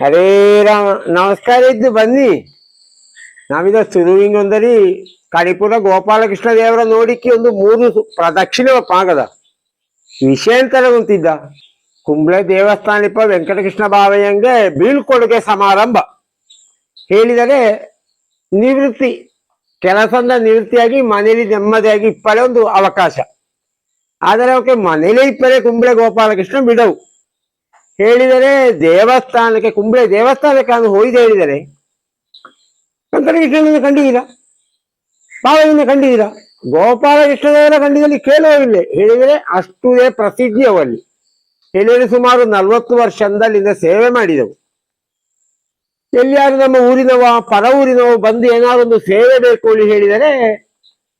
ಹರೇ ರಾಮ. ನಮಸ್ಕಾರ ಇದ್ದು ಬನ್ನಿ. ನಾವಿದ ಸುರುವಿಂಗೊಂದರಿ ಕಣಿಪುರ ಗೋಪಾಲಕೃಷ್ಣ ದೇವರ ನೋಡಿಕ್ಕೆ ಒಂದು 3 ಪ್ರದಕ್ಷಿಣೆ ಆಗದ ವಿಷಯ ಅಂತಾನೆ ಗೊತ್ತಿದ್ದ. ಕುಂಬ್ಳೆ ದೇವಸ್ಥಾನಿಪ ವೆಂಕಟಕೃಷ್ಣ ಬಾವಯ್ಯಂಗೆ ಬೀಳ್ಕೊಡುಗೆ ಸಮಾರಂಭ ಹೇಳಿದರೆ ನಿವೃತ್ತಿ, ಕೆಲಸದಿಂದ ನಿವೃತ್ತಿಯಾಗಿ ಮನೇಲಿ ನೆಮ್ಮದಿಯಾಗಿ ಇಪ್ಪಳೆ ಒಂದು ಅವಕಾಶ. ಆದರೆ ಅವಕ್ಕೆ ಮನೇಲೇ ಇಪ್ಪಳೆ ಕುಂಬ್ಳೆ ಗೋಪಾಲಕೃಷ್ಣ ಬಿಡವು ಹೇಳಿದರೆ ದೇವಸ್ಥಾನಕ್ಕೆ, ಕುಂಬ್ಳೆ ದೇವಸ್ಥಾನಕ್ಕೆ ನಾನು ಹೋಯ್ದು ಹೇಳಿದರೆ ವೆಂಕಟಕೃಷ್ಣನನ್ನು ಕಂಡಿದ್ದೀರಾ, ಬಾವಯ್ಯನ ಕಂಡಿದ್ದೀರಾ, ಗೋಪಾಲಕೃಷ್ಣದೇವರ ಕಂಡಿದಲ್ಲಿ ಕೇಳುವಿಲ್ಲ ಹೇಳಿದರೆ ಅಷ್ಟುದೇ ಪ್ರಸಿದ್ಧಿ ಅವಲ್ಲಿ. ಹೇಳಿದರೆ ಸುಮಾರು 40 ವರ್ಷದಿಂದ ಅಲ್ಲಿಂದ ಸೇವೆ ಮಾಡಿದವು. ಎಲ್ಲಿಯಾರು ನಮ್ಮ ಊರಿನವ ಪರ ಊರಿನವ ಬಂದು ಏನಾದೊಂದು ಸೇವೆ ಬೇಕು ಹೇಳಿ ಹೇಳಿದರೆ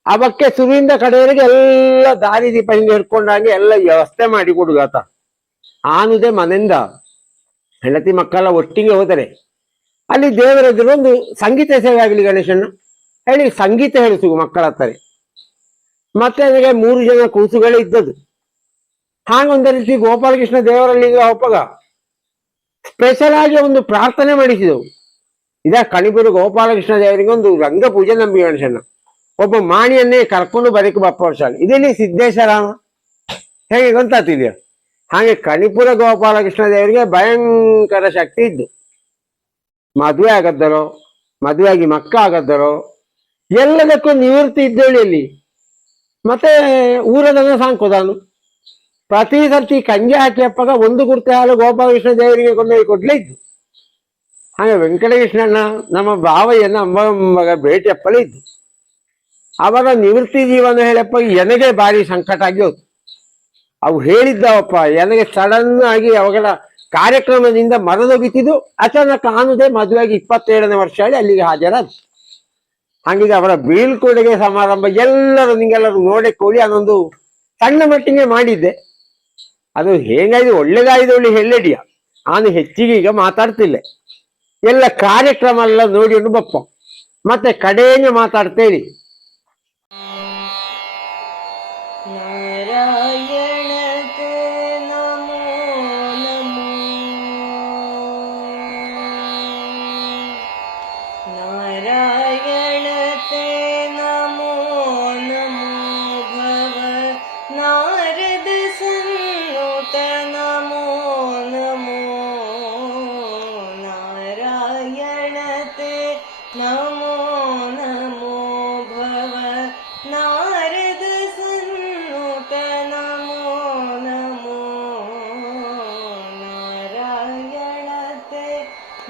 ಅವಕ್ಕೆ ಸುರುವಿಂದ ಕಡೆಯವರೆಗೆ ಎಲ್ಲ ದಾರಿ ದೀಪ ಹಿಂಗೆ ಹಿಡ್ಕೊಂಡಾಗೆ ಎಲ್ಲ ವ್ಯವಸ್ಥೆ ಮಾಡಿ ಕೊಡುಗಾತ. ಆನುದೇ ಮನೆಯಿಂದ ಹೆಂಡತಿ ಮಕ್ಕಳ ಒಟ್ಟಿಗೆ ಹೋದರೆ ಅಲ್ಲಿ ದೇವರದ್ದು ಒಂದು ಸಂಗೀತ ಸೇವೆ ಆಗಲಿ ಗಣೇಶನ ಹೇಳಿ ಸಂಗೀತ ಹೇಳಿಸುಗು ಮಕ್ಕಳ ಹತ್ತಾರೆ. ಮತ್ತೆ ನನಗೆ 3 ಜನ ಕೂಸುಗಳೇ ಇದ್ದದ್ದು. ಹಾಗೊಂದ ರೀತಿ ಗೋಪಾಲಕೃಷ್ಣ ದೇವರಲ್ಲಿ ಒಪ್ಪಗ ಸ್ಪೆಷಲ್ ಆಗಿ ಒಂದು ಪ್ರಾರ್ಥನೆ ಮಾಡಿಸಿದವು. ಇದ ಕಣಿಪುರ ಗೋಪಾಲಕೃಷ್ಣ ದೇವರಿಗೆ ಒಂದು ರಂಗ ಪೂಜೆ ನಂಬಿ ಗಣೇಶನ ಒಬ್ಬ ಮಾಣಿಯನ್ನೇ ಕರ್ಕೊಂಡು ಬರೀಕು ಬಪ್ಪ ವರ್ಷ ಇದರಲ್ಲಿ ಸಿದ್ದೇಶ್ವರಾಮ ಹೇಗೆ ಗೊತ್ತಾಗ್ತಿದ್ಯಾ. ಹಾಗೆ ಕಣಿಪುರ ಗೋಪಾಲಕೃಷ್ಣ ದೇವರಿಗೆ ಭಯಂಕರ ಶಕ್ತಿ ಇದ್ದು. ಮದುವೆ ಆಗದ್ದರೋ, ಮದುವೆಯಾಗಿ ಮಕ್ಕ ಆಗದ್ದರೋ ಎಲ್ಲದಕ್ಕೂ ನಿವೃತ್ತಿ ಇದ್ದೇಳಿ ಅಲ್ಲಿ. ಮತ್ತೆ ಊರದನ್ನ ಸಾಂಕೋದಾನು ಪ್ರತಿ ಸರ್ತಿ ಕಂಜೆ ಹಾಕಿ ಅಪ್ಪಾಗ ಒಂದು ಗುರ್ತೆ ಹಾಲು ಗೋಪಾಲಕೃಷ್ಣ ದೇವರಿಗೆ ಕೊಂಡೋಗಿ ಕೊಡ್ಲೇ ಇದ್ದು. ಹಾಗೆ ವೆಂಕಟಕೃಷ್ಣನ ನಮ್ಮ ಬಾವಯ್ಯನ ಅಮ್ಮಗ ಭೇಟಿ ಅಪ್ಪಲೇ ಇದ್ದು. ಅವರ ನಿವೃತ್ತಿ ಜೀವನ ಹೇಳಪ್ಪ ನನಗೆ ಭಾರಿ ಸಂಕಟ ಆಗಿ ಹೋಯ್ತು. ಅವು ಹೇಳಿದ್ದವಪ್ಪ ನನಗೆ ಸಡನ್ ಆಗಿ ಅವುಗಳ ಕಾರ್ಯಕ್ರಮದಿಂದ ಮರದೋಗಿತ್ತಿದ್ದು. ಅಚಾನಕ್ ಆನುದೇ ಮದುವೆಯಾಗಿ 27ನೇ ವರ್ಷ ಹೇಳಿ ಅಲ್ಲಿಗೆ ಹಾಜರಾದ. ಹಂಗಿದೆ ಅವರ ಬೀಳ್ಕೊಡುಗೆ ಸಮಾರಂಭ ಎಲ್ಲರೂ ನಿಂಗೆಲ್ಲರೂ ನೋಡಿಕೊಳ್ಳಿ ಅದೊಂದು ಸಣ್ಣ ಮಟ್ಟಿಗೆ ಮಾಡಿದ್ದೆ. ಅದು ಹೇಗಾಯ್ತು ಒಳ್ಳೇದಾಯ್ತು ಒಳ್ಳೆ ಹೆಲ್ಲೆಡಿಯ ನಾನು ಹೆಚ್ಚಿಗೆ ಈಗ ಮಾತಾಡ್ತಿಲ್ಲ. ಎಲ್ಲ ಕಾರ್ಯಕ್ರಮ ಎಲ್ಲ ನೋಡಿಕೊಂಡು ಬಪ್ಪ ಮತ್ತೆ ಕಡೆಗೆ ಮಾತಾಡ್ತೇಳಿ.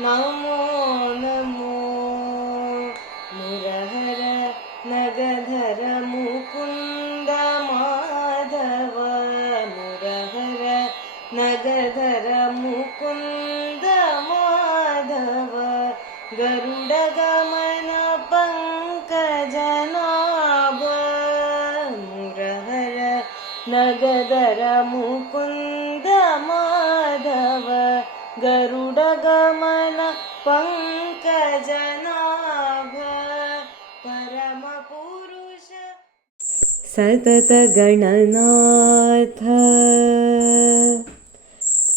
ನಮೋ ನಮೋ ಮುರಹರ ನಗಧರ ಮುಕುಂದ ಮಾಧವ ಮುರಹರ ನಗಧರ ಮುಕುಂದ ಮಾಧವ ಗರುಡ ಗಮನ ಪಂಕಜನಾಭ ಮುರಹರ ನಗಧರ ಮುಕುಂದ ಮಾಧವ ಗರುಡ ಗಮನ ಪಂಕಜನಾಭ ಪರಮ ಪುರುಷ ಸತತ ಗಣನಾಥ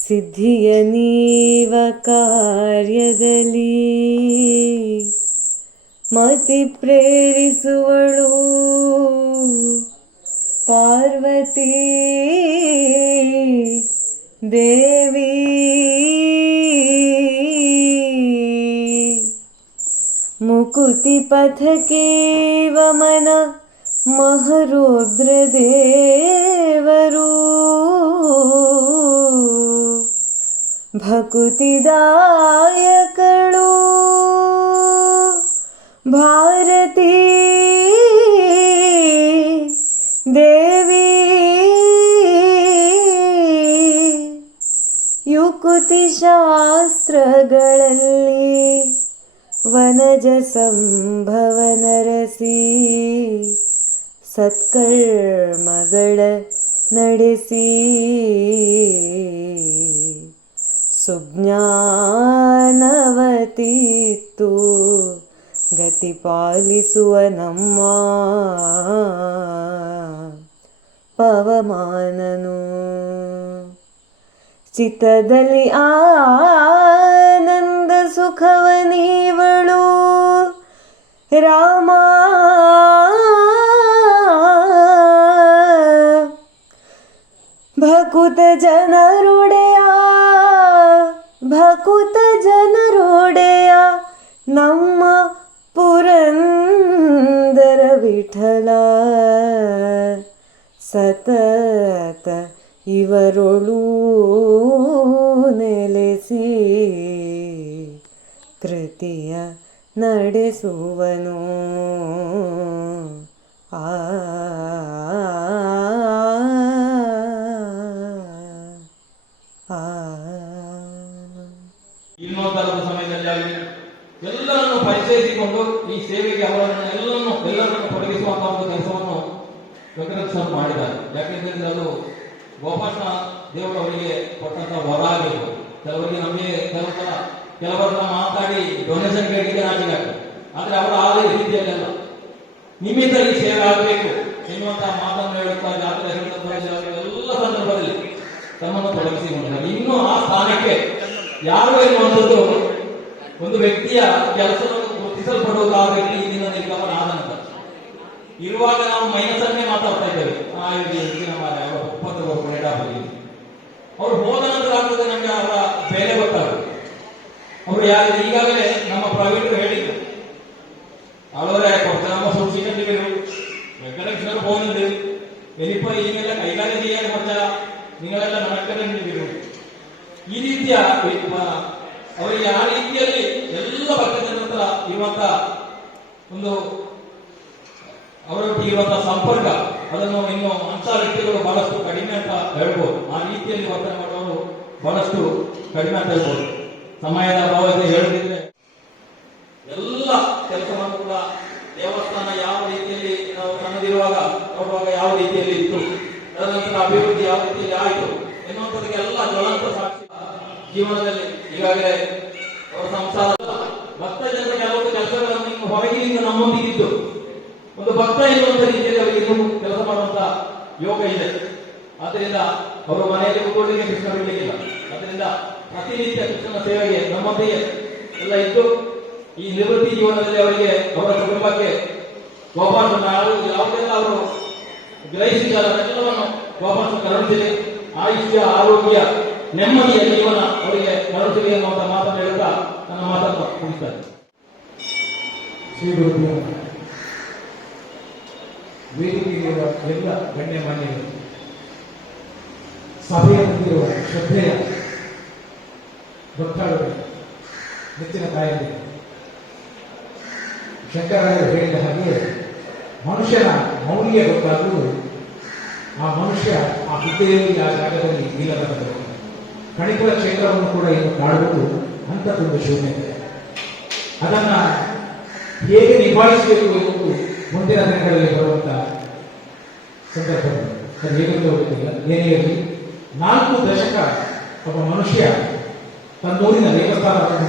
ಸಿದ್ಧಿಯ ನೀವ ಕಾರ್ಯದಲ್ಲಿ ಮತಿ ಪ್ರೇರಿಸುವಳು ಪಾರ್ವತಿ ದೇವಿ ಮುಕುತಿ ಪಥಕ್ಕೆ ವಮನ ಮಹರುದ್ರ ದೇವರು ಭಕುತಿದಾಯಕಳು ಭಾರತೀ ದೇವಿ ಯುಕುತಿ ಶಾಸ್ತ್ರಗಳಲ್ಲಿ ವನಜ ಸಂಭವ ನರಸಿ ಸತ್ಕರ್ಮಗಳ ನಡೆಸಿ ಸುಜ್ಞಾನವತಿತ್ತು ಗತಿ ಪಾಲಿಸುವ ನಮ್ಮ ಪವಮಾನನು ಚಿತ್ತದಲ್ಲಿ ಆನಂದ ಸುಖವನೀವಳು ರಾಮ ಭಕುತ ಜನರೊಡೆಯ ನಮ್ಮ ಪುರಂದರ ವಿಠಲ ಸತತ ಇವರೊಳು ನೆಲೆಸಿ ಕೃತಿಯ ನಡೆಸುವನು. ಆ ಇನ್ನೊಂದರದ ಸಮಯದಲ್ಲಿ ಆಗಲಿ ಎಲ್ಲರನ್ನು ಪರಿಚಯಿಸಿಕೊಂಡು ಈ ಸೇವೆಗೆ ಅವರನ್ನು ಎಲ್ಲರನ್ನು ತೊಡಗಿಸುವಂತಹ ಒಂದು ಕೆಲಸವನ್ನು ವೆಂಕಟೇಶ್ವರ ಮಾಡಿದ್ದಾರೆ. ಯಾಕೆಂದ್ರೆ ಅದು ಗೋಪಾಲ ದೇವರವರಿಗೆ ಕೊಟ್ಟಂತಹ ವರ ಆಗಿರ್ಬೋದು. ಕೆಲವರಿಗೆ ನಮಗೆ ಕೆಲವರನ್ನ ಮಾತಾಡಿ ಡೊನೇಷನ್ ಕೇಳಲಿಕ್ಕೆ ನಾಚಿಕೆ ಆಗ್ತದೆ. ಆದ್ರೆ ಅವರ ಆದ ರೀತಿಯಲ್ಲೆಲ್ಲ ನಿಮಿತ್ತ ಈ ಸೇವೆ ಆಗಬೇಕು ಎನ್ನುವಂತಹ ಮಾತನ್ನು ಹೇಳುತ್ತಾ ಜಾತ್ರೆ ಎಲ್ಲ ಸಂದರ್ಭದಲ್ಲಿ ತಮ್ಮನ್ನು ತೊಡಗಿಸಿಕೊಂಡಿದ್ದಾರೆ. ಇನ್ನು ಆ ಸ್ಥಾನಕ್ಕೆ ಯಾರು ಎನ್ನುವಂಥದ್ದು ಒಂದು ವ್ಯಕ್ತಿಯ ಕೆಲಸವನ್ನು ಗುರುತಿಸಲ್ಪಡುವುದಾದ ವ್ಯಕ್ತಿ ಇಂದಿನ ನಿರ್ಗಮನ ಆದ ನಂತರ ಇರುವಾಗ ನಾವು ಮೈನಸನ್ನೇ ಮಾತಾಡ್ತಾ ಇದ್ದೇವೆ. ಅವರು ಹೋದ ನಂತರ ಆಗ್ತದೆ ನಮಗೆ ಅವರ ಬೆಲೆ ಗೊತ್ತಾಗುತ್ತೆ. ಅವರು ಯಾರು ಈಗಾಗಲೇ ನಮ್ಮ ಪ್ರವೀಣರು ಹೇಳಿದ್ರು ಅವರೇ ನಮ್ಮ ಸೂಚಿಸಿದರು ವೆಂಕಟೇಶ್ವರ പോകുന്നത് എനിപ്പോ ഇതിനെല്ലാം കൈകാര്യം ചെയ്യാൻ കുറച്ച നിങ്ങളെല്ലാം നടക്കലിരുന്നു. ಈ ರೀತಿಯ ಅವರಿಗೆ ಆ ರೀತಿಯಲ್ಲಿ ಎಲ್ಲ ಭಕ್ತರ ಹತ್ರ ಇರುವಂತ ಒಂದು ಅವರೊಟ್ಟಿಗೆ ಇರುವಂತಹ ಸಂಪರ್ಕ ಅದನ್ನು ಇನ್ನು ಅಂಥ ವ್ಯಕ್ತಿಗಳು ಬಹಳಷ್ಟು ಕಡಿಮೆ ಅಂತ ಹೇಳ್ಬೋದು. ಆ ರೀತಿಯಲ್ಲಿ ವರ್ತನೆ ಮಾಡುವವರು ಬಹಳಷ್ಟು ಕಡಿಮೆ ಅಂತ ಹೇಳ್ಬೋದು. ಸಮಯದ ಅಭಾವತೆ ಹೇಳುತ್ತಿದ್ರೆ ಎಲ್ಲ ಕೆಲಸವನ್ನು ಕೂಡ ದೇವಸ್ಥಾನ ಯಾವ ರೀತಿಯಲ್ಲಿ ನಾವು ಸಣ್ಣದಿರುವಾಗ ನೋಡುವಾಗ ಯಾವ ರೀತಿಯಲ್ಲಿ ಇತ್ತು, ತದನಂತರ ಅಭಿವೃದ್ಧಿ ಯಾವ ರೀತಿಯಲ್ಲಿ ಆಯಿತು ಎನ್ನುವಂಥದಕ್ಕೆ ಎಲ್ಲ ಜ್ವಲಂತ ಸಾಕ್ಷಿ ಜೀವನದಲ್ಲಿ ಈಗಾಗಲೇ ಅವರ ಸಂಸಾರ ಭಕ್ತ ಜನರ ಕೆಲವೊಂದು ಕೆಲಸಗಳನ್ನು ಇನ್ನು ಹೊರಗಿನಿಂದ ನಮ್ಮೊಂದಿಗಿದ್ದು ಒಂದು ಭಕ್ತ ಎನ್ನುವಂಥ ರೀತಿಯಲ್ಲಿ ಅವರಿಗೆ ಇನ್ನೂ ಕೆಲಸ ಮಾಡುವಂತ ಯೋಗ ಇದೆ. ಆದ್ದರಿಂದ ಅವರು ಮನೆಯಲ್ಲಿ ಕೂತ್ಕೊಳ್ಳಿಕ್ಕೆ ಕೃಷ್ಣ ಬಿಡಲಿಕ್ಕಿಲ್ಲ. ಆದ್ದರಿಂದ ಪ್ರತಿನಿತ್ಯ ಕೃಷ್ಣನ ಸೇವೆಗೆ ನಮ್ಮೊಂದಿಗೆ ಎಲ್ಲ ಇದ್ದು ಈ ನಿವೃತ್ತಿ ಜೀವನದಲ್ಲಿ ಅವರಿಗೆ ಅವರ ಕುಟುಂಬಕ್ಕೆ ಗೋಪಾಲ ಯಾವುದೆಲ್ಲ ಅವರು ಗ್ರಹಿಸಿದ್ದಾರೆ ಅದೆಲ್ಲವನ್ನು ಗೋಪಾಲ ಕರುಣಿಸಲಿ. ಆಯುಷ್ಯ, ಆರೋಗ್ಯ, ನೆಮ್ಮದಿಯ ಜೀವನ ಅವರಿಗೆ ಕರುಣಿಸಲಿ ಎನ್ನುವಂತ ಮಾತನ್ನು ಹೇಳುತ್ತಾ ನನ್ನ ಮಾತನ್ನು ಮುಗಿಸ್ತಾರೆ. ಶ್ರೀ ಗುರುಗಳು ವೇದಿಕೆಯಿರುವ ಎಲ್ಲ ಗಣ್ಯಮಾನ್ಯರು, ಸಭೆಯ ಮುಂದಿರುವ ಶ್ರದ್ಧೆಯ ಭಕ್ತಾಳುಗಳು, ನೆಚ್ಚಿನ ತಾಯಿಗೆ ಶಂಕರಾಯರು ಹೇಳಿದ ಹಾಗೆ ಮನುಷ್ಯನ ಮೌಲ್ಯ ಗೊತ್ತಾಗುವುದು ಆ ಮನುಷ್ಯ ಆ ಹುದ್ದೆಯಲ್ಲಿ ಆ ಜಾಗದಲ್ಲಿ ಇಲ್ಲದಂತೆ. ಕಣಿಪುರ ಕ್ಷೇತ್ರವನ್ನು ಕೂಡ ಇನ್ನು ಕಾಡುವುದು ಅಂಥದ್ದೊಂದು ಶೂನ್ಯತೆ. ಅದನ್ನ ಹೇಗೆ ನಿಭಾಯಿಸಬೇಕು ಎನ್ನುವುದು ಮುಂದಿನ ದಿನಗಳಲ್ಲಿ ಬರುವಂತಹ ಸಂದರ್ಭಗಳು ಅದು ಹೇಗೆಂದು ಹೋಗುತ್ತಿಲ್ಲ. ಏನೇ ಇರಲಿ 4 ದಶಕ ಒಬ್ಬ ಮನುಷ್ಯ ತನ್ನೂರಿನ ದೇವಸ್ಥಾನವನ್ನು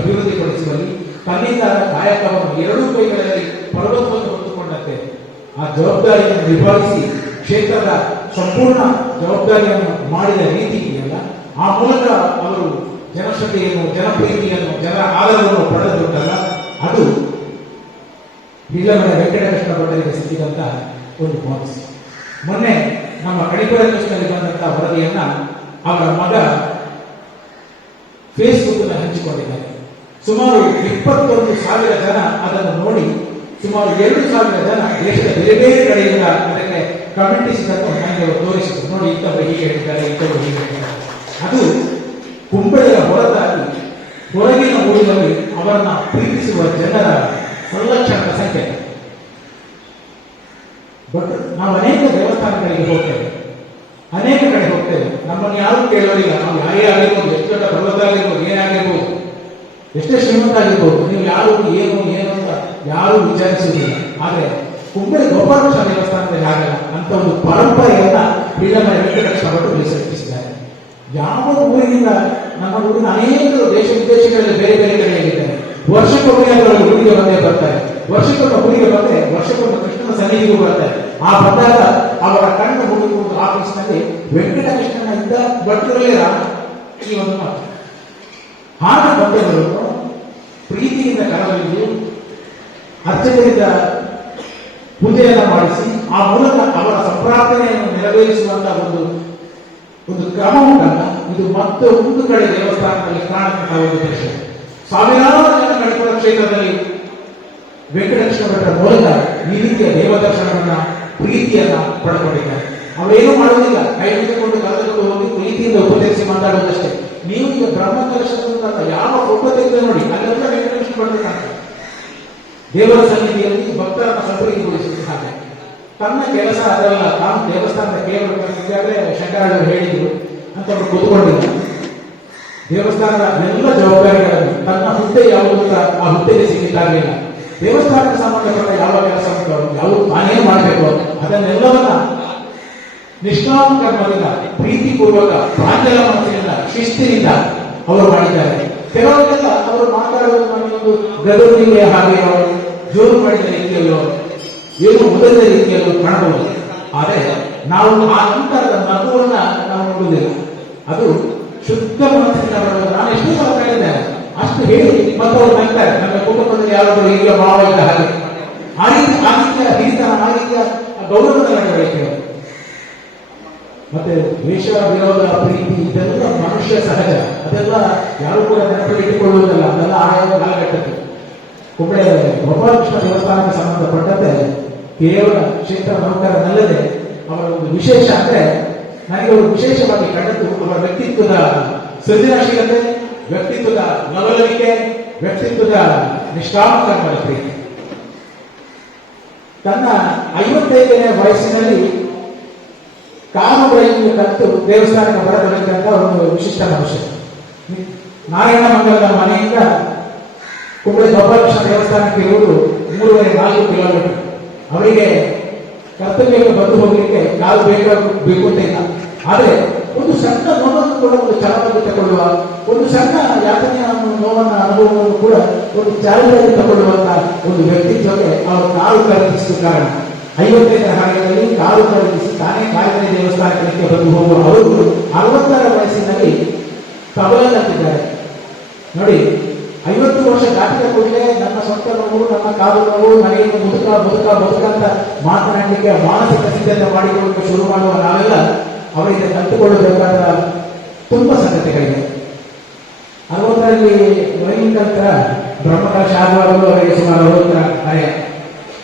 ಅಭಿವೃದ್ಧಿಪಡಿಸುವಲ್ಲಿ ತನ್ನಿಂದ ಕಾಯಕವನ್ನು 2 ಕೈಗಳಲ್ಲಿ ಪರ್ವತವನ್ನು ಹೊತ್ತುಕೊಂಡಂತೆ ಆ ಜವಾಬ್ದಾರಿಯನ್ನು ನಿಭಾಯಿಸಿ ಕ್ಷೇತ್ರದ ಸಂಪೂರ್ಣ ಜವಾಬ್ದಾರಿಯನ್ನು ಮಾಡಿದ ರೀತಿ ಇದೆಯಲ್ಲ, ಆ ಮೂಲಕ ಅವರು ಜನಶ್ರದ್ಧೆಯನ್ನು, ಜನಪ್ರೀತಿಯನ್ನು, ಜನರ ಆದರವನ್ನು ಪಡೆದುಕೊಂಡಲ್ಲ, ಅದು ಇಲ್ಲವೇ ವೆಂಕಟಕೃಷ್ಣ ಭಟ್ಟರಿಗೆ ಸಿಕ್ಕಿದಂತಹ ಒಂದು ಬೋನಸ್. ಮೊನ್ನೆ ನಮ್ಮ ಕಣಿಪುರ ನ್ಯೂಸ್ನಲ್ಲಿ ಬಂದಂತಹ ವರದಿಯನ್ನ ಅವರ ಮಗ ಫೇಸ್ಬುಕ್ ಹಂಚಿಕೊಂಡಿದ್ದಾರೆ. ಸುಮಾರು 21,000 ಜನ ಅದನ್ನು ನೋಡಿ ಸುಮಾರು 2,000 ಜನ ದೇಶದ ಬೇರೆ ಬೇರೆ ಕಡೆಯಿಂದ ಅದಕ್ಕೆ ಕಮೆಂಟ್ಸ್ ನನಗೆ ತೋರಿಸಿದ್ರು. ನೋಡಿ, ಇಂಥವರು ಹೀಗೆ ಹೇಳಿದ್ದಾರೆ, ಇಂಥವರು ಹೀಗೆ ಹೇಳಿದ್ದಾರೆ. ಅದು ಕುಂಬಳೆಯ ಹೊರತಾಗಿ ಹೊರಗಿನ ಊರಿನಲ್ಲಿ ಅವರನ್ನ ಪ್ರೀತಿಸುವ ಜನರ ಸಂಲಕ್ಷಣದ ಸಂಖ್ಯೆ. ಬಟ್ ನಾವು ಅನೇಕ ದೇವಸ್ಥಾನಗಳಿಗೆ ಹೋಗ್ತೇವೆ, ಅನೇಕ ಕಡೆ ಹೋಗ್ತೇವೆ, ನಮ್ಮನ್ನು ಯಾರು ಕೇಳೋದಿಲ್ಲ. ನಾವು ಯಾರೇ ಆಗಿರ್ಬೋದು, ಎಷ್ಟು ದೊಡ್ಡ ಪರ್ವತ ಆಗಿರ್ಬೋದು, ಏನಾಗಿರ್ಬೋದು, ಎಷ್ಟೇ ಶ್ರೀಮಂತ ಆಗಿರ್ಬೋದು, ನೀವು ಯಾರು ಏನು ಅಂತ ಯಾರು ವಿಚಾರಿಸುವುದಿಲ್ಲ. ಆದರೆ ಕುಂಬಳೆ ಗೋಪಾಲಕೃಷ್ಣ ದೇವಸ್ಥಾನದಲ್ಲಿ ಆಗಲ್ಲ. ಅಂತ ಒಂದು ಪರಂಪರೆಯನ್ನ ಬೀಳಮನೆ ವೆಂಕಟಕೃಷ್ಣ ಭಟ್ಟರು ಬೆಳೆಸಿದ್ದಾರೆ. ಯಾವ ಊರಿನಿಂದ ನಮ್ಮ ಊರಿನ ಅನೇಕರು ದೇಶ ವಿದೇಶಗಳಲ್ಲಿ ಬೇರೆ ಬೇರೆ ಕಡೆಯಲ್ಲಿದ್ದಾರೆ. ವರ್ಷಕ್ಕೊಮ್ಮೆ ಅವರು ಊರಿಗೆ ಬಂದೇ ಬರ್ತಾರೆ. ವರ್ಷಕ್ಕೊಮ್ಮೆ ಊರಿಗೆ ಬಂದ್ರೆ ವರ್ಷಕ್ಕೊಮ್ಮೆ ಕೃಷ್ಣನ ಸನ್ನಿಧಿಗೂ ಬರ್ತಾರೆ. ಆ ಬಂದಾಗ ಅವರ ಕಣ್ಣು ಹುಡುಕುವುದು ಆಫೀಸ್ನಲ್ಲಿ ವೆಂಕಟಕೃಷ್ಣನ ಇದ್ದ ಭಟ್ರಲ್ಲೇ ಈ ಒಂದು ಮಾತು. ಹಾಗೆ ಮಧ್ಯಗಳನ್ನು ಪ್ರೀತಿಯಿಂದ ಕರೆದೊಯ್ದು ಅರ್ಚಕರಿಂದ ಪೂಜೆಯನ್ನು ಮಾಡಿಸಿ ಆ ಮೂಲಕ ಅವರ ಸಂಪ್ರಾರ್ಥನೆಯನ್ನು ನೆರವೇರಿಸುವಂತಹ ಒಂದು ಕ್ರಮ ಉಂಟಲ್ಲ, ಇದು ಮತ್ತೆ ಒಂದು ಕಡೆ ದೇವಸ್ಥಾನದಲ್ಲಿ ಕಾಣತಕ್ಕ ಒಂದು ದೃಶ್ಯ. ಸಾವಿರಾರು ಜನ ಕಡಿಪುರ ಕ್ಷೇತ್ರದಲ್ಲಿ ವೆಂಕಟೇಶ್ವರ ಭಟ್ರ ಮೂಲಕ ಈ ರೀತಿಯ ದೇವದರ್ಶನವನ್ನ ಪ್ರೀತಿಯನ್ನ ಪಡ್ಕೊಂಡಿದ್ದಾರೆ. ಅವರೇನು ಮಾಡುವುದಿಲ್ಲ, ಕೈ ಹಿಡಿದುಕೊಂಡು ಕರೆದುಕೊಂಡು ಹೋಗಿ ಪ್ರೀತಿಯಿಂದ ಉಪದೇಶಿಸಿ ಮಾತಾಡುವುದಷ್ಟೇ. ನೀವು ಈಗ ಬ್ರಹ್ಮಕಲಶದ ಯಾವ ಫೋಟೋ ತೆಗೆದು ನೋಡಿ, ಅಲ್ಲೆಲ್ಲ ವೆಂಕಟೇಶ್ವರ ಭಟ್ರು ಕಾಣ್ತಾರೆ. ದೇವರ ಸನ್ನಿಧಿಯಲ್ಲಿ ಭಕ್ತರನ್ನ ಸಂಪ್ರೀತಿಗೊಳಿಸುವುದು ಹಾಗೆ ತನ್ನ ಕೆಲಸ ಅದಲ್ಲ. ತಾನು ದೇವಸ್ಥಾನದ ಕೇವಲ ಶಂಕರಾಚಾರ್ಯರು ಹೇಳಿದ್ರು ಅಂತ ಅವರು ಕೂತ್ಕೊಂಡಿಲ್ಲ. ದೇವಸ್ಥಾನದ ಎಲ್ಲ ಜವಾಬ್ದಾರಿಗಳನ್ನು ತನ್ನ ಹುದ್ದೆ ಯಾವುದು ಅಂತ ಆ ಹುದ್ದೆಗೆ ಸಿಕ್ಕಿದ್ದಾಗಲಿಲ್ಲ. ದೇವಸ್ಥಾನಕ್ಕೆ ಸಂಬಂಧಪಟ್ಟ ಯಾವ ಕೆಲಸ ಉಂಟು, ಯಾವುದು ತಾನೇ ಮಾಡಬೇಕು, ಅದನ್ನೆಲ್ಲವನ್ನ ನಿಷ್ಕಾಮ ಕರ್ಮದಿಂದ, ಪ್ರೀತಿಪೂರ್ವಕ, ಪ್ರಾಂಜಲ ಮನಸ್ಸಿನಿಂದ, ಶಿಸ್ತಿನಿಂದ ಅವರು ಮಾಡಿದ್ದಾರೆ. ಕೆಲವರಿಗೆಲ್ಲ ಅವರು ಮಾತಾಡುವುದು ನಮಗೊಂದು ಗದರಿಕೆಯ ಹಾಗೆ, ಅವರು ಜೋರು ಮಾಡಿದ ರೀತಿಯಲ್ಲೋ ಏನು ಮೊದಲನೇ ರೀತಿಯಲ್ಲೂ ಕಾಣಬಹುದು. ಆದರೆ ನಾವು ಆ ನಂತರದ ನಗುವನ್ನ ನಾವು ನೋಡುವುದಿಲ್ಲ. ಅದು ಶುದ್ಧ ಮನಸ್ಸಿನಿಂದ ಬರುವುದು. ನಾನು ಎಷ್ಟು ಸಲ ಹೇಳಿದ್ದೇನೆ, ಅಷ್ಟು ಹೇಳಿ ಮತ್ತು ಅವರು ನಗ್ತಾರೆ. ನಮ್ಮ ಕುಟುಂಬದಲ್ಲಿ ಯಾರಾದರೂ ಈಗ ಭಾವ ಇದ್ದ ಹಾಗೆ ಆ ರೀತಿಯ ಹಿರಿತನ, ಆ ರೀತಿಯ ಗೌರವದ ನಡವಳಿಕೆ. ಮತ್ತೆ ದ್ವೇಷ, ವಿರೋಧ, ಪ್ರೀತಿ ಇದೆಲ್ಲ ಮನುಷ್ಯ ಸಹಜ. ಅದೆಲ್ಲ ಯಾರು ಕೂಡ ನೆನಪಿಟ್ಟುಕೊಳ್ಳುವುದಲ್ಲ. ಅದೆಲ್ಲ ಆಯಾ ಕಾಲಘಟ್ಟಕ್ಕೆ. ಒಬ್ಬಳೆ ಗೋಪಾಲಕೃಷ್ಣ ದೇವಸ್ಥಾನಕ್ಕೆ ಸಂಬಂಧಪಟ್ಟಂತೆ ಕೇವಲ ಕ್ಷೇತ್ರ ನೌಕರನಲ್ಲದೆ ಅವರ ಒಂದು ವಿಶೇಷ ಅಂದ್ರೆ, ನನಗೆ ಅವರು ವಿಶೇಷವಾಗಿ ಕಂಡದ್ದು ಅವರ ವ್ಯಕ್ತಿತ್ವದ ಸೃಜನಶೀಲತೆ, ವ್ಯಕ್ತಿತ್ವದ ಲವಲವಿಕೆ, ವ್ಯಕ್ತಿತ್ವದ ನಿಷ್ಕಾಮ ಕರ್ಮದ ಪ್ರೀತಿ. ತನ್ನ 55ನೇ ವಯಸ್ಸಿನಲ್ಲಿ ಕಾಮಗಳನ್ನು ಕತ್ತು ದೇವಸ್ಥಾನಕ್ಕೆ ಬರತಕ್ಕಂಥ ಒಂದು ವಿಶಿಷ್ಟ ಮನುಷ್ಯ. ನಾರಾಯಣ ಮಂಗಲದ ಮನೆಯಿಂದ ಕುಂಬಳೆ ಗೋಪಾಲಕೃಷ್ಣ ದೇವಸ್ಥಾನಕ್ಕೆ ಇರುವುದು 3.5-4 ಕಿಲೋಮೀಟರ್. ಅವರಿಗೆ ಕರ್ತವ್ಯಕ್ಕೆ ಬಂದು ಹೋಗಲಿಕ್ಕೆ ಕಾಲು ಬೇಕು ಅಂತ ಇಲ್ಲ. ಆದರೆ ಒಂದು ಸಣ್ಣ ನೋವನ್ನು ಕೂಡ ಒಂದು ಚಾಲನೆಯಲ್ಲಿ ತಗೊಳ್ಳುವ, ಒಂದು ಸಣ್ಣ ಯಾತನೆಯ ನೋವನ್ನ ಅನುಭವವನ್ನು ಕೂಡ ಒಂದು ಚಾಲನೆಯಲ್ಲಿ ತಗೊಳ್ಳುವಂತ ಒಂದು ವ್ಯಕ್ತಿತ್ವಕ್ಕೆ ಅವರು ಕಾಲು ಖರೀದಿಸಿದ ಕಾರಣ 55ನೇ ಹಾಡಿನಲ್ಲಿ ಕಾಲು ಖರೀದಿಸಿ ತಾನೇ ಕಾಲಿನ ದೇವಸ್ಥಾನಕ್ಕೆ ಬಂದು ಹೋಗುವ ಅವರು 60ರ ವಯಸ್ಸಿನಲ್ಲಿ ತಬಲಲ್ಲಿದ್ದಾರೆ. ನೋಡಿ, 50 ವರ್ಷ ದಾಟಿದ ಕೂಡಲೇ ನನ್ನ ಸ್ವಂತ ನೋವು, ನನ್ನ ಕಾಲು ನೋವು, ನನಗೆ ಬದುಕ ಅಂತ ಮಾತನಾಡಲಿಕ್ಕೆ ಮಾನಸಿಕ ಸಿದ್ಧತೆ ಮಾಡಿಕೊಳ್ಳಕ್ಕೆ ಶುರು ಮಾಡುವ ನಾವೆಲ್ಲ ಅವರಿಗೆ ಕಲಿತುಕೊಳ್ಳಬೇಕಾದ ತುಂಬ ಸಂಗತಿಗಳಿವೆ. 60ರಲ್ಲಿ ವೈಲಿಕಂತರ ಬ್ರಹ್ಮಕಲಶ ಆಗುವಾಗಲೂ ಅವರಿಗೆ ಸುಮಾರು 60ರ ಹರೆಯ,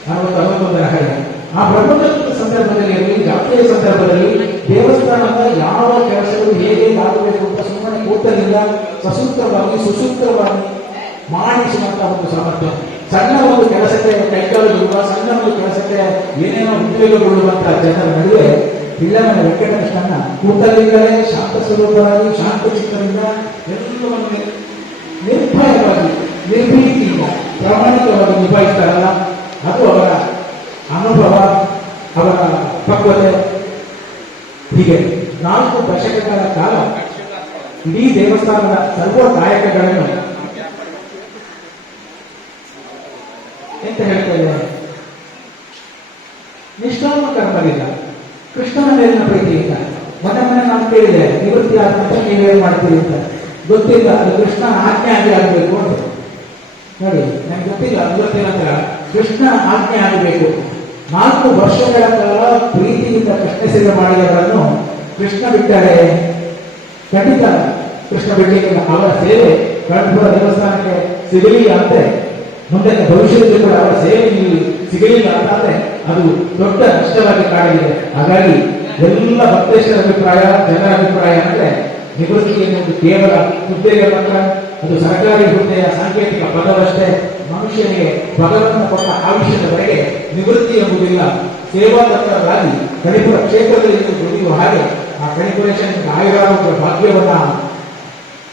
61ರ ಹರೆಯ. ಆ ಬ್ರಹ್ಮಕಲಶದ ಸಂದರ್ಭದಲ್ಲಿ ಆಗಲಿ, ಜಾತ್ರೆಯ ಸಂದರ್ಭದಲ್ಲಿ ದೇವಸ್ಥಾನದ ಯಾವ ಕೆಲಸಗಳು ಹೇಗೆ ಆಗಬೇಕು ಅಂತ ಸುಮ್ಮನೆ ಕೂತಲಿಲ್ಲ, ಸಸೂತ್ರವಾಗಿ ಸುಸೂತ್ರವಾಗಿ ಮಾಡಿಸುವಂತಹ ಒಂದು ಸಾಮರ್ಥ್ಯ. ಸಣ್ಣ ಒಂದು ಕೆಲಸಕ್ಕೆ ಕೈಕಾಲು ಬಿಡುವ, ಸಣ್ಣ ಒಂದು ಕೆಲಸಕ್ಕೆ ಏನೇನೋ ಉದ್ಯೋಗಗೊಳ್ಳುವಂತಹ ಜನರ ನಡುವೆ ಇಲ್ಲವನ್ನ ವೆಂಕಟಕೃಷ್ಣನ ಕೂತಲಿಂದಲೇ ಶಾಂತ ಸ್ವರೂಪವಾಗಿ, ಶಾಂತ ಚಿತ್ತದಿಂದ ಎಲ್ಲವನ್ನು ನಿರ್ಭಯವಾಗಿ, ನಿರ್ಭೀತಿಯಿಂದ ಪ್ರಾಮಾಣಿಕವಾಗಿ ನಿಭಾಯಿಸ್ತಾರಲ್ಲ, ಅದು ಅವರ ಅನುಭವ, ಅವರ ಪಕ್ವತೆ. ಹೀಗೆ 4 ದಶಕಗಳ ಕಾಲ ಇಡೀ ದೇವಸ್ಥಾನದ ಸರ್ವ ಕಾಯಕಗಳನ್ನು ಎಂತ ಹೇಳ್ತೇವೆ, ನಿಷ್ಕಾಮ ಕರ್ಮದಿಂದ, ಕೃಷ್ಣನ ಮೇಲಿನ ಪ್ರೀತಿಯಿಂದ. ಮೊನ್ನೆ ನಾನು ಕೇಳಿದೆ, ನಿವೃತ್ತಿ ಆದ ನಂತರ ನೀವೇನು ಮಾಡ್ತೀರಿ ಅಂತ. ಗೊತ್ತಿಲ್ಲ, ಅದು ಕೃಷ್ಣ ಆಜ್ಞೆ ಆಗಿ ಆಗಬೇಕು ಅಂತ. ನೋಡಿ, ನನಗೆ ಗೊತ್ತಿಲ್ಲ, ನಿವೃತ್ತಿ ನಂತರ ಕೃಷ್ಣ ಆಜ್ಞೆ ಆಗಬೇಕು. 4 ವರ್ಷಗಳ ಕಾಲ ಪ್ರೀತಿಯಿಂದ ಕೃಷ್ಣ ಸೇವೆ ಮಾಡಿದವರನ್ನು ಕೃಷ್ಣ ಬಿಟ್ಟರೆ ಖಂಡಿತ ಕೃಷ್ಣ ಬಿಡಲಿಕ್ಕೆ ಅವರ ಸೇವೆ ಕಳಪುರ ದೇವಸ್ಥಾನಕ್ಕೆ ಸಿಗಲಿಲ್ಲ ಅಂದ್ರೆ, ಮುಂದೆ ಭವಿಷ್ಯದಲ್ಲಿ ಕೂಡ ಅವರ ಸೇವೆ ಸಿಗಲಿಲ್ಲ ಅಂತಂದ್ರೆ ಅದು ದೊಡ್ಡ ನಷ್ಟವಾಗಿ ಕಾಣಲಿದೆ. ಹಾಗಾಗಿ ಎಲ್ಲ ಭಕ್ತೇಶ್ವರ ಅಭಿಪ್ರಾಯ, ಜನರ ಅಭಿಪ್ರಾಯ ಅಂದ್ರೆ ನಿವೃತ್ತಿ ಎನ್ನುವುದು ಕೇವಲ ಹುದ್ದೆಗೆ ಮಾತ್ರ, ಅದು ಸರ್ಕಾರಿ ಹುದ್ದೆಯ ಸಾಂಕೇತಿಕ ಪದವಷ್ಟೇ. ಮನುಷ್ಯನಿಗೆ ಭಗವಂತ ಕೊಟ್ಟ ಆಯುಷ್ಯದವರೆಗೆ ನಿವೃತ್ತಿ ಎಂಬುದಿಲ್ಲ. ಸೇವಾತತ್ಪರರಾಗಿ ಕಣಿಪುರ ಕ್ಷೇತ್ರದಲ್ಲಿ ದುಡಿಯುವ ಹಾಗೆ ಆ ಕಣಿಪುರೇಶನಿಗೆ ಆಯುರಾರೋಗ್ಯ ಭಾಗ್ಯವನ್ನ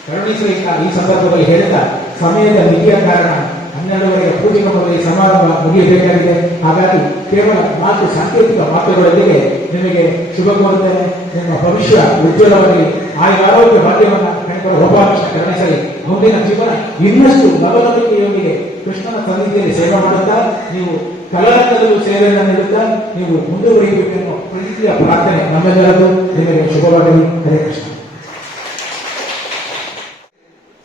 ಕರುಣಿಸಲಿಕ್ಕ ಈ ಸಂದರ್ಭದಲ್ಲಿ ಹೇಳ್ತಾ, ಸಮಯದ ಮಿತಿಯ ಕಾರಣ 12ವರೆಗೆ ಪೂಜೆಗೆ ಮೊದಲು ಈ ಸಮಾರಂಭ ಮುಗಿಯಬೇಕಾಗಿದೆ. ಹಾಗಾಗಿ ಕೇವಲ 4 ಸಾಂಕೇತಿಕ ಮಾತುಗಳೊಂದಿಗೆ ನಿಮಗೆ ಶುಭ ಕೋರುತ್ತೇನೆ. ನಿಮ್ಮ ಭವಿಷ್ಯ ಉಜ್ವಲವಾಗಿ ಆಯುರಾರೋಗ್ಯ ಭಾಗ್ಯವನ್ನ ಕಣಿಪುರ ಗೋಪಾಲಕೃಷ್ಣ ಕರುಣಿಸಲಿ. ಮುಂದಿನ ಜೀವನ ಇನ್ನಷ್ಟು ಲವಲವಿಕೆಯೊಂದಿಗೆ ಕೃಷ್ಣನ ಸನ್ನಿಧಿಯಲ್ಲಿ ಸೇವೆ ಮಾಡುತ್ತಾ, ನೀವು ಕಲಾರಂಗದಲ್ಲೂ ಸೇವೆಯನ್ನು ನೀಡುತ್ತಾ ನೀವು ಮುಂದುವರಿಯಬೇಕೆನ್ನುವ ಪ್ರೀತಿಯ ಪ್ರಾರ್ಥನೆ ನಮ್ಮೆಲ್ಲರದು. ನಿಮಗೆ ಶುಭವಾಗಲಿ. ಹರೇ ಕೃಷ್ಣ.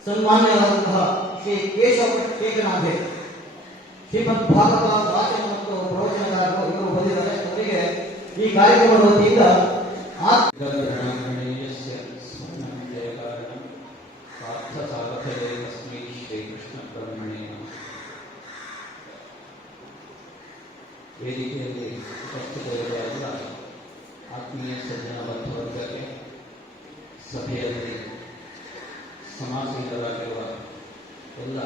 ಸನ್ಮಾನ್ಯರಾದಂತಹ ಶ್ರೀ ಕೇಶವ ಶೇಖನಾಥೆ ಶ್ರೀಮದ್ ಭಾಗವತ ವಾಚನ ಮತ್ತು ಪ್ರವಚನಕಾರರು ಇವರು ಬಂದಿದ್ದಾರೆ. ಅವರಿಗೆ ಈ ಕಾರ್ಯಕ್ರಮದ ವತಿಯಿಂದ ವೇದಿಕೆಯಲ್ಲಿ ಉಪಸ್ಥಿತರಿರುವ ಆತ್ಮೀಯ ಸಜ್ಜನ ಬಂಧುವರ್ಗಕ್ಕೆ, ಸಭೆಯಲ್ಲಿ ಸಮಾಸೀನರಾಗಿರುವ ಎಲ್ಲ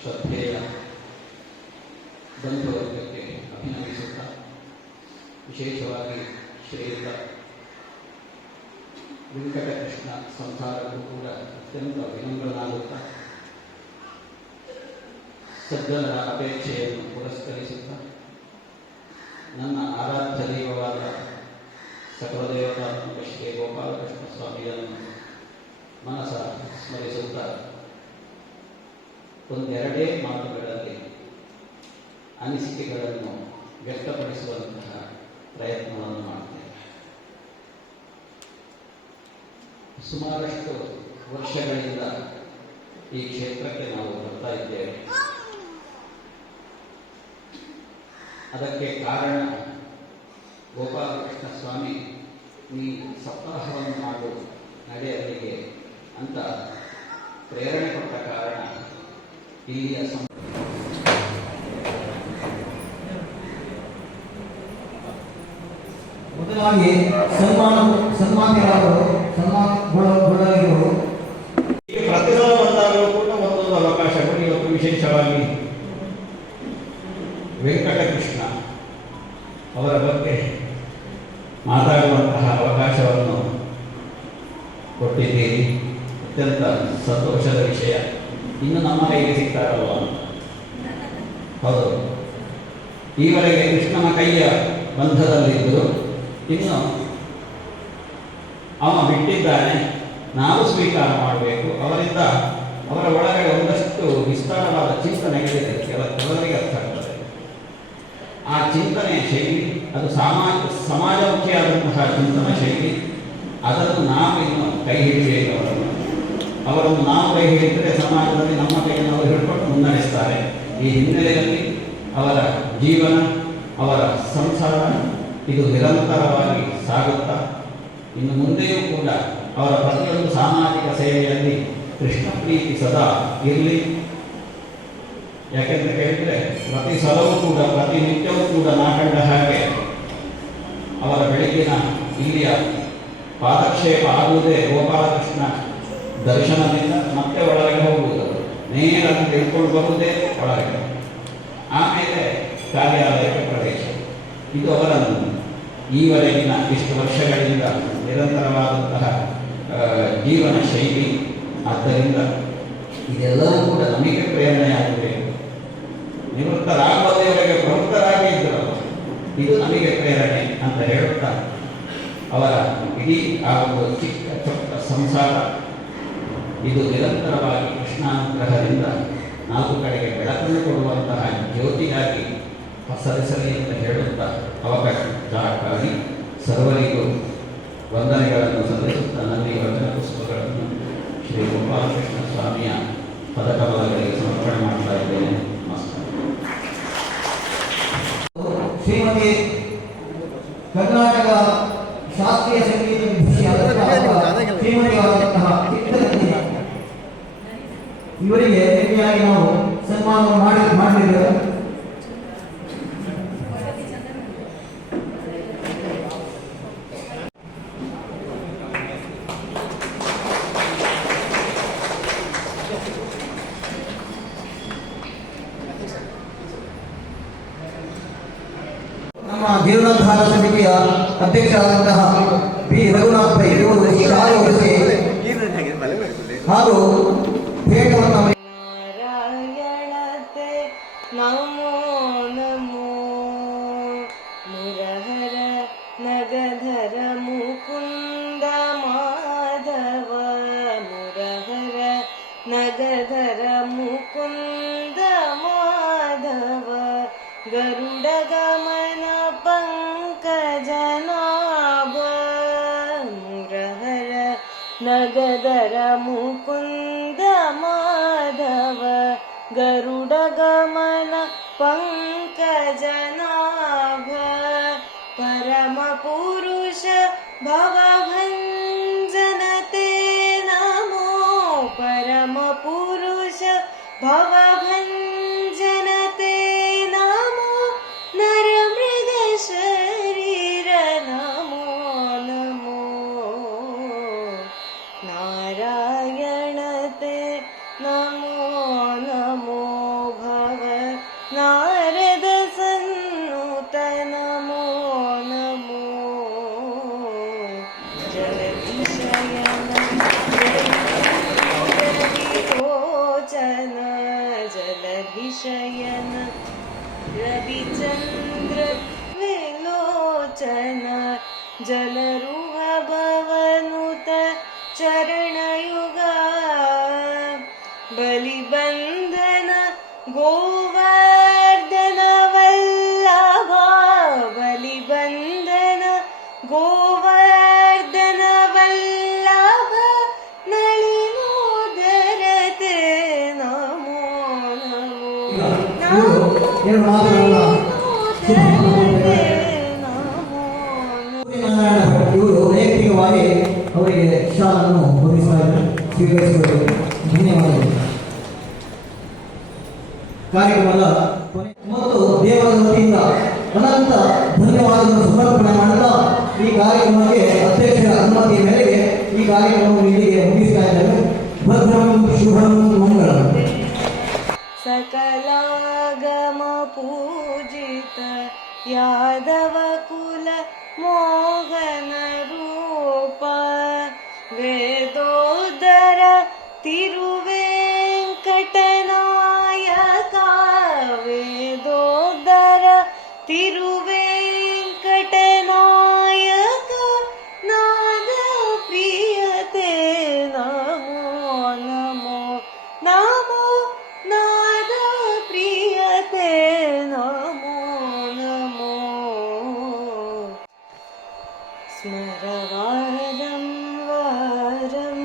ಶ್ರದ್ಧೆಯ ಬಂಧುವರ್ಗಕ್ಕೆ ಅಭಿನಂದಿಸುತ್ತಾ, ವಿಶೇಷವಾಗಿ ಶ್ರೀಯುತ ವೆಂಕಟಕೃಷ್ಣ ಸಂಸಾರಕ್ಕೂ ಕೂಡ ಅತ್ಯಂತ ವಿನಮ್ರನಾಗುತ್ತಾ ಸಜ್ಜನರ ಅಪೇಕ್ಷೆಯನ್ನು ಪುರಸ್ಕರಿಸುತ್ತಾ, ನನ್ನ ಆರಾಧ್ಯ ದೈವವಾದ ಸಕಲ ದೇವತಾತ್ಮಕ ಶ್ರೀ ಗೋಪಾಲಕೃಷ್ಣ ಸ್ವಾಮಿಯನ್ನು ಮನಸ ಸ್ಮರಿಸುತ್ತಾ ಒಂದೆರಡೇ ಮಾತುಗಳಲ್ಲಿ ಅನಿಸಿಕೆಗಳನ್ನು ವ್ಯಕ್ತಪಡಿಸುವಂತಹ ಪ್ರಯತ್ನವನ್ನು ಮಾಡ್ತೇನೆ. ಸುಮಾರಷ್ಟು ವರ್ಷಗಳಿಂದ ಈ ಕ್ಷೇತ್ರಕ್ಕೆ ನಾವು ಬರ್ತಾ ಇದ್ದೇವೆ. ಅದಕ್ಕೆ ಕಾರಣ ಗೋಪಾಲಕೃಷ್ಣ ಸ್ವಾಮಿ ಈ ಸಪ್ತಾಹವನ್ನು ಮಾಡು ನಡೆಯಲಿಗೆ ಅಂತ ಪ್ರೇರಣೆ ಕೊಟ್ಟ ಕಾರಣ ಇಲ್ಲಿಯ ಮೊದಲಾಗಿ ಸನ್ಮಾನ್ಯರಾದರು ಸನ್ಮಾನಗೊಳ್ಳಲಿರುವರು. ಪ್ರತಿದಿನ ಬಂದಾಗಲೂ ಕೂಡ ಒಂದೊಂದು ಅವಕಾಶಗಳು. ಇವತ್ತು ವಿಶೇಷವಾಗಿ ವೆಂಕಟಕೃಷ್ಣ ಅವರ ಬಗ್ಗೆ ಮಾತಾಡುವಂತಹ ಅವಕಾಶವನ್ನು ಕೊಟ್ಟಿದ್ದೀರಿ. ಅತ್ಯಂತ ಸಂತೋಷದ ವಿಷಯ. ಇನ್ನು ನಮ್ಮ ಕೈಗೆ ಸಿಗ್ತಾರಲ್ವ? ಹೌದು. ಈವರೆಗೆ ಕೃಷ್ಣನ ಕೈಯ ಬಂಧದಲ್ಲಿದ್ದರು. ಇನ್ನು ಅವ ಬಿಟ್ಟಿದ್ದಾನೆ, ನಾವು ಸ್ವೀಕಾರ ಮಾಡಬೇಕು. ಅವರಿಂದ ಅವರ ಒಳಗಡೆ ಒಂದಷ್ಟು ವಿಸ್ತಾರವಾದ ಚಿಂತನೆಗಳಿದೆ. ಕೆಲವರಿಗೆ ಅರ್ಥ ಆಗ್ತದೆ. ಆ ಚಿಂತನೆಯ ಶೈಲಿ ಅದು ಸಮಾಜಮುಖಿಯಾದಂತಹ ಚಿಂತನಾ ಶೈಲಿ. ಅದನ್ನು ನಾವು ಇನ್ನು ಕೈ ಹಿಡಿಯಬೇಕು. ಅವರನ್ನು ನಾವು ಕೈ ಹಿಡಿದರೆ ಸಮಾಜದಲ್ಲಿ ನಮ್ಮ ಕೈಯನ್ನು ಅವರು ಹಿಡ್ಕೊಂಡು ಮುನ್ನಡೆಸ್ತಾರೆ. ಈ ಹಿನ್ನೆಲೆಯಲ್ಲಿ ಅವರ ಜೀವನ, ಅವರ ಸಂಸಾರ ಇದು ನಿರಂತರವಾಗಿ ಸಾಗುತ್ತಾ ಇನ್ನು ಮುಂದೆಯೂ ಕೂಡ ಅವರ ಪ್ರತಿಯೊಂದು ಸಾಮಾಜಿಕ ಸೇವೆಯಲ್ಲಿ ಕೃಷ್ಣ ಪ್ರೀತಿ ಸದಾ ಇರಲಿ. ಯಾಕೆಂದ್ರೆ ಕೇಳಿದರೆ ಪ್ರತಿ ಸಲವೂ ಕೂಡ ಪ್ರತಿನಿತ್ಯವೂ ಕೂಡ ನಾ ಕಂಡ ಹಾಗೆ ಅವರ ಬೆಳಗಿನ ಇಲ್ಲಿಯ ಪಾದಕ್ಷೇಪ ಆಗುವುದೇ ಗೋಪಾಲಕೃಷ್ಣ ದರ್ಶನದಿಂದ ಮತ್ತೆ ಒಳಗೆ ಹೋಗುವುದು. ನೇರ ತಿಳ್ಕೊಂಡು ಬರುವುದೇ ಒಳಗೆ, ಆಮೇಲೆ ಕಾರ್ಯಾಲಯಕ್ಕೆ ಪ್ರವೇಶ. ಇದು ಅವರನ್ನು ಈವರೆಗಿನ ಇಷ್ಟು ವರ್ಷಗಳಿಂದ ನಿರಂತರವಾದಂತಹ ಜೀವನ ಶೈಲಿ. ಆದ್ದರಿಂದ ಇದೆಲ್ಲವೂ ಕೂಡ ನಮಗೆ ಪ್ರೇರಣೆಯಾಗಬೇಕು. ನಿವೃತ್ತರಾಗುವುದವರೆಗೆ ಪ್ರವೃತ್ತರಾಗಿ ಇದ್ದರು, ಇದು ನಮಗೆ ಪ್ರೇರಣೆ ಅಂತ ಹೇಳುತ್ತಾ ಅವರ ಇಡೀ ಆ ಒಂದು ಚಿಕ್ಕ ಚೊಕ್ಕ ಸಂಸಾರ ಇದು ನಿರಂತರವಾಗಿ ಕೃಷ್ಣಾನುಗ್ರಹದಿಂದ ನಾಲ್ಕು ಕಡೆಗೆ ಬೆಳಕನ್ನು ಕೊಡುವಂತಹ ಜ್ಯೋತಿಯಾಗಿ ಸಲ್ಲಿಸಲಿ ಅಂತ ಹೇಳುತ್ತಾ ಅವಕಾಶಕ್ಕಾಗಿ ಸರ್ವರಿಗೂ ವಂದನೆಗಳನ್ನು ಸಲ್ಲಿಸುತ್ತಾ ನನ್ನ ಈ ವಚನ ಪುಸ್ತಕಗಳನ್ನು ಶ್ರೀ ಗೋಪಾಲಕೃಷ್ಣ ಸ್ವಾಮಿಯ ಪದಕಮಲಗಳಿಗೆ ಸಮರ್ಪಣೆ ಮಾಡ್ತಾ ಇದ್ದೇನೆ. ನಮಸ್ಕಾರ. ಶ್ರೀಮತಿ ಕರ್ನಾಟಕ ಶಾಸ್ತ್ರೀಯ ಸಂಗೀತ ವಿಭೂಷಿಯಾದಂತಹ ಶ್ರೀಮತಿಯಾದಂತಹ ಚಿತ್ರಕಥೆ ಇವರಿಗೆ ಭೇಟಿಯಾಗಿ ನಾವು ಸನ್ಮಾನ ಮಾಡಿದ್ದೇವೆ. ನಮ್ಮ ಜೀವನೋದ್ಧಾರ ಸಮಿತಿಯ ಅಧ್ಯಕ್ಷರಾದಂತಹ ಬಿ ರಘುನಾಥ್ ಪೈ ಇವರು ಶಾಲೆ ಹೊರಗೆ ಹಾಗೂ ಭೇಟವನ್ನು ನಾರಾಯಣತೆ ನಮೋ ನಮೋ ಮುರಹರ ನಗಧರ ಮುಕುಂದ ಮಾಧವ ಮುರಹರ ನಗಧರ ಮುಕುಂದ ಮಾಧವ ಗರುಡ ಗಮನ ಪಂಕಜನಾಭ ಮುರಹರ ನಗಧರ ಮುಕುಂದ ಮಾಧವ गरुडगमन पङ्कजनाभ परमपुरुष भवभञ्जनते नमो परमपुरुष भवभञ्जनते नमो नरमृगशरीर नमो नमो नारायणते नमो नमो भव नारद सन्नुत नमो नमो जलधिशयन रविलोचन जलधिशयन रविचन्द्र विलोचन जलरुह भवनुत चरणयुगा बलिबन्धन गोवर्धन वल्लभा बलिबन्धन गोवर्धन वल्लभ नಳಿನೋದರತೆ नमो नमो ಏನು ಮಾತುಗಳನ್ನ ನಳಿನೋದರತೆ नमो ಇವರು ವೈಯಕ್ತಿಕವಾಗಿ ಅವರಿಗೆ ಶಾಲನ್ನು ಹೊಂದಿಸುತ್ತಾರೆ ಸ್ವೀಕರಿಸಿಕೊಳ್ಳಲು ಧನ್ಯವಾದಗಳು. ಕಾರ್ಯಕ್ರಮದ ಮತ್ತು ದೇವರ ವತಿಯಿಂದ ಅನಂತ ಧನ್ಯವಾದಗಳನ್ನು ಸಮರ್ಪಣೆ ಮಾಡುತ್ತಾ ಈ ಕಾರ್ಯಕ್ರಮಕ್ಕೆ ಅಧ್ಯಕ್ಷರ ಅನುಮತಿ ಮೇರೆಗೆ ಈ ಕಾರ್ಯಕ್ರಮವನ್ನು ಇಲ್ಲಿಗೆ ಮುಗಿಸ್ತಾ ಇದ್ದೇವೆ. ಭದ್ರಂ ಶುಭಂ ಮಂಗಳಂ. सकलागम पूजित यादव कुल मोहन रूप वेदोदर तिरुवेंकटनायक वेदोदर तिरुवेंकटनायक नाद प्रियते नमो नमो नमो नाद प्रियते नमो नमो स्मरवारं वारं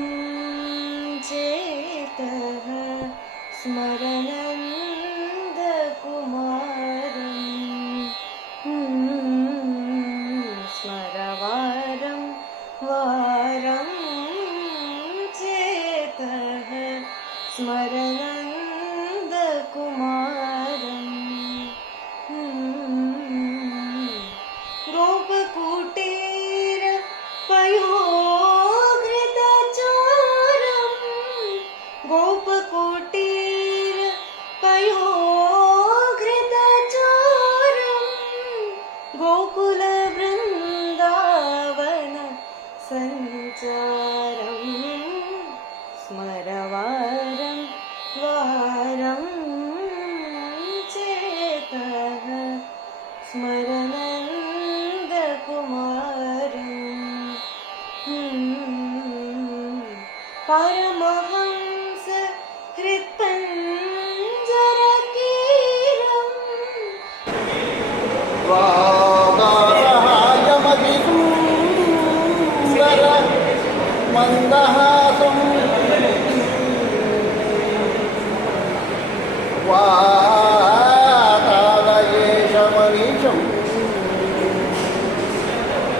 चेतः स्मरनन्दकुमारं स्मरवारं वारं चेतः स्मरनन्दकुमारं गोपकुटीर पयोघृतचोरं गोपकुटीर पयोघृतचोरं गोकुलवृन्दावन सञ्चारं स्मरवारं वारं चेतः स्मरनन्दकुमारं परमहंस हृत्पञ्जरकीरं मन्दहासं वातादयेशमनीशं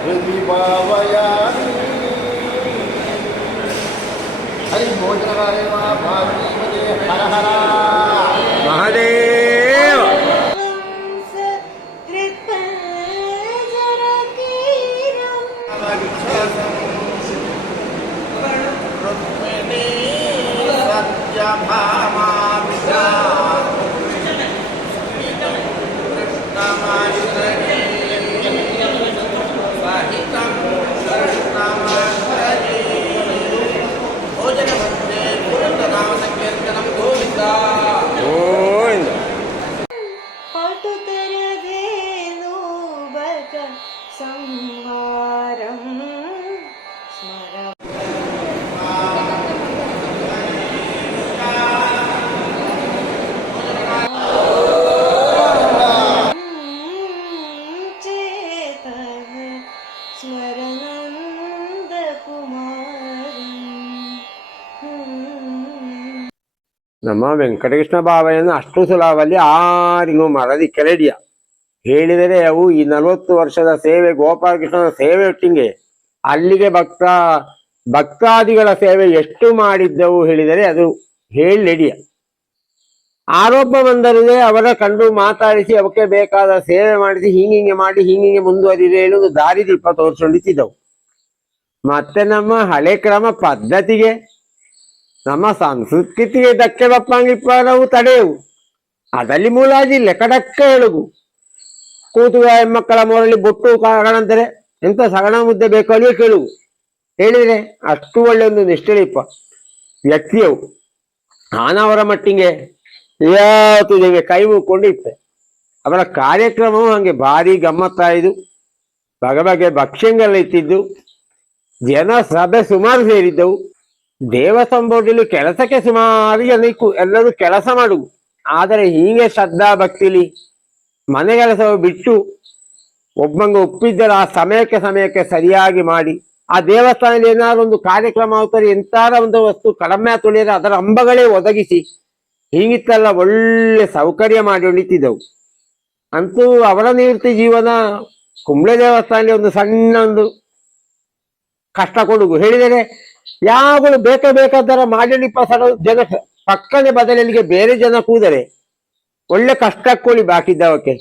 हृदि भावयामि हरिभोजनकाले वा भागवते हर हर ಮಹಾದೇವ हंस हृत्पञ्जरकीरं रुक्मिणी सत्यभामा कृष्णमायुधने सहितं कृष्णमायुधने भोजनमध्ये गोविन्दनामसंकीर्तनं गोविन्दा ಗೋವಿಂದ पटुतरधेनु बक संहारं स्मर ನಮ್ಮ ವೆಂಕಟಕೃಷ್ಣ ಬಾಬಯ್ಯನ ಅಷ್ಟು ಸುಲಭದಲ್ಲಿ ಆರಿಗೂ ಮರದಿ ಕೆಳಡಿಯ ಹೇಳಿದರೆ ಅವು ಈ 40 ವರ್ಷದ ಸೇವೆ ಗೋಪಾಲಕೃಷ್ಣನ ಸೇವೆ ಒಟ್ಟಿಗೆ ಅಲ್ಲಿಗೆ ಭಕ್ತಾದಿಗಳ ಸೇವೆ ಎಷ್ಟು ಮಾಡಿದ್ದವು ಹೇಳಿದರೆ ಅದು ಹೇಳಿಡಿಯ. ಆರೋಪ ಬಂದರೆ ಅವರ ಕಂಡು ಮಾತಾಡಿಸಿ ಅವಕ್ಕೆ ಬೇಕಾದ ಸೇವೆ ಮಾಡಿಸಿ ಹಿಂಗಿಂಗೆ ಮಾಡಿ ಹಿಂಗಿಂಗೆ ಮುಂದುವರಿದೆ ಹೇಳುವುದು ದಾರಿದೀಪ ತೋರಿಸ್ಕೊಂಡಿದ್ದವು. ಮತ್ತೆ ನಮ್ಮ ಹಳೆ ಕ್ರಮ ಪದ್ಧತಿಗೆ ನಮ್ಮ ಸಂಸ್ಕೃತಿಗೆ ಧಕ್ಕೆ ಬಪ್ಪಂಗಿಪ್ಪವು ತಡೆಯವು. ಅದಲ್ಲಿ ಮೂಲಾಜಿಲ್ಲ ಕಡಕ್ಕ ಹೇಳುದು ಕೂತುವ ಹೆಣ್ಮಕ್ಕಳ ಮೊರಳಿ ಬೊಟ್ಟು ಕಾರಣಂತಾರೆ ಎಂತ ಸಗಣ ಮುದ್ದೆ ಬೇಕು ಅಲ್ಲಿಯೇ ಕೇಳುವು ಹೇಳಿದ್ರೆ ಅಷ್ಟು ಒಳ್ಳೆ ಒಂದು ನಿಷ್ಠಳಿಪ್ಪ ವ್ಯಕ್ತಿಯವು. ಆನವರ ಮಟ್ಟಿಗೆ ಯಾವತ್ತು ನಿಮಗೆ ಕೈ ಮುಕ್ಕೊಂಡು ಇಪ್ಪೆ. ಅವರ ಕಾರ್ಯಕ್ರಮವು ಹಂಗೆ ಭಾರಿ ಗಮ್ಮತ್ತಾಯಿದು. ಬಗೆ ಭಕ್ಷ್ಯಂಗೆಲ್ಲ ಇತ್ತಿದ್ದು, ಜನ ಸಭೆ ಸುಮಾರು ಸೇರಿದ್ದವು. ದೇವಸ್ಥಾನದಲ್ಲಿ ಕೆಲಸಕ್ಕೆ ಸುಮಾರು ಜನ ಎಲ್ಲರೂ ಕೆಲಸ ಮಾಡುವು. ಆದರೆ ಹೀಗೆ ಶ್ರದ್ಧಾ ಭಕ್ತಿಲಿ ಮನೆ ಕೆಲಸವು ಬಿಟ್ಟು ಒಬ್ಬಂಗೆ ಒಪ್ಪಿದ್ದರೆ ಆ ಸಮಯಕ್ಕೆ ಸರಿಯಾಗಿ ಮಾಡಿ ಆ ದೇವಸ್ಥಾನದಲ್ಲಿ ಏನಾದ್ರು ಒಂದು ಕಾರ್ಯಕ್ರಮ ಆಗ್ತಾರೆ ಎಂತಾರ ಒಂದು ವಸ್ತು ಕಡಿಮೆ ತುಳಿದರೆ ಅದರ ಅಂಬಗಳೇ ಒದಗಿಸಿ ಹೀಗಿತ್ತೆಲ್ಲ ಒಳ್ಳೆ ಸೌಕರ್ಯ ಮಾಡಿ ಹೊಡಿತಿದ್ದವು. ಅಂತೂ ಅವರ ನಿವೃತ್ತಿ ಜೀವನ ಕುಂಬ್ಳೆ ದೇವಸ್ಥಾನದಲ್ಲಿ ಒಂದು ಸಣ್ಣ ಒಂದು ಕಷ್ಟ ಕೊಡುಗು ಹೇಳಿದರೆ ಯಾವಾಗಲೂ ಬೇಕಾದರ ಮಾಡಲಿಪ್ಪ ಸಡ ಜನ ಪಕ್ಕನೆ ಬದಲಿಗೆ ಬೇರೆ ಜನ ಕೂದರೆ ಒಳ್ಳೆ ಕಷ್ಟಕ್ಕೋಳಿ ಬಾಕಿದ್ದವಕ್ಕೆ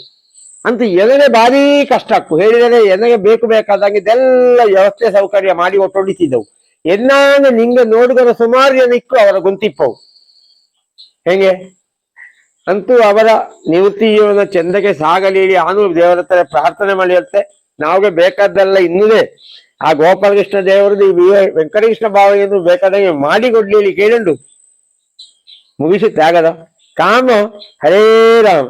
ಅಂತೂ ಎನಗೆ ಭಾರಿ ಕಷ್ಟಕ್ಕೂ ಹೇಳಿದರೆ ಎನಗೆ ಬೇಕಾದಂಗೆ ಇದೆಲ್ಲ ವ್ಯವಸ್ಥೆ ಸೌಕರ್ಯ ಮಾಡಿ ಒಟ್ಟೊಡಿಸಿದ್ದವು. ಎನ್ನಾಗ ನಿಂಗೆ ನೋಡಿದರೆ ಸುಮಾರು ಜನ ಇಕ್ಕು ಅವರ ಗೊಂತಿಪ್ಪವು ಹೆಂಗೆ. ಅಂತೂ ಅವರ ನಿವೃತ್ತಿ ಜೀವನ ಚಂದಕ್ಕೆ ಸಾಗಲಿ ಹೇಳಿ ಆನು ದೇವರ ಹತ್ರ ಪ್ರಾರ್ಥನೆ ಮಾಡಿರುತ್ತೆ. ನಾವುಗೆ ಬೇಕಾದ್ದೆಲ್ಲ ಇನ್ನುದೇ ಆ ಗೋಪಾಲಕೃಷ್ಣ ದೇವರದ್ದು ವೆಂಕಟಕೃಷ್ಣ ಬಾವಯ್ಯನು ಬೇಕಾದಂಗೆ ಮಾಡಿಕೊಡ್ಲಿ ಕೇಳುಂಡು ಮುಗಿಸುತ್ತೆ ಆಗದ ಕಾಮ ಹರೇ ರಾಮ.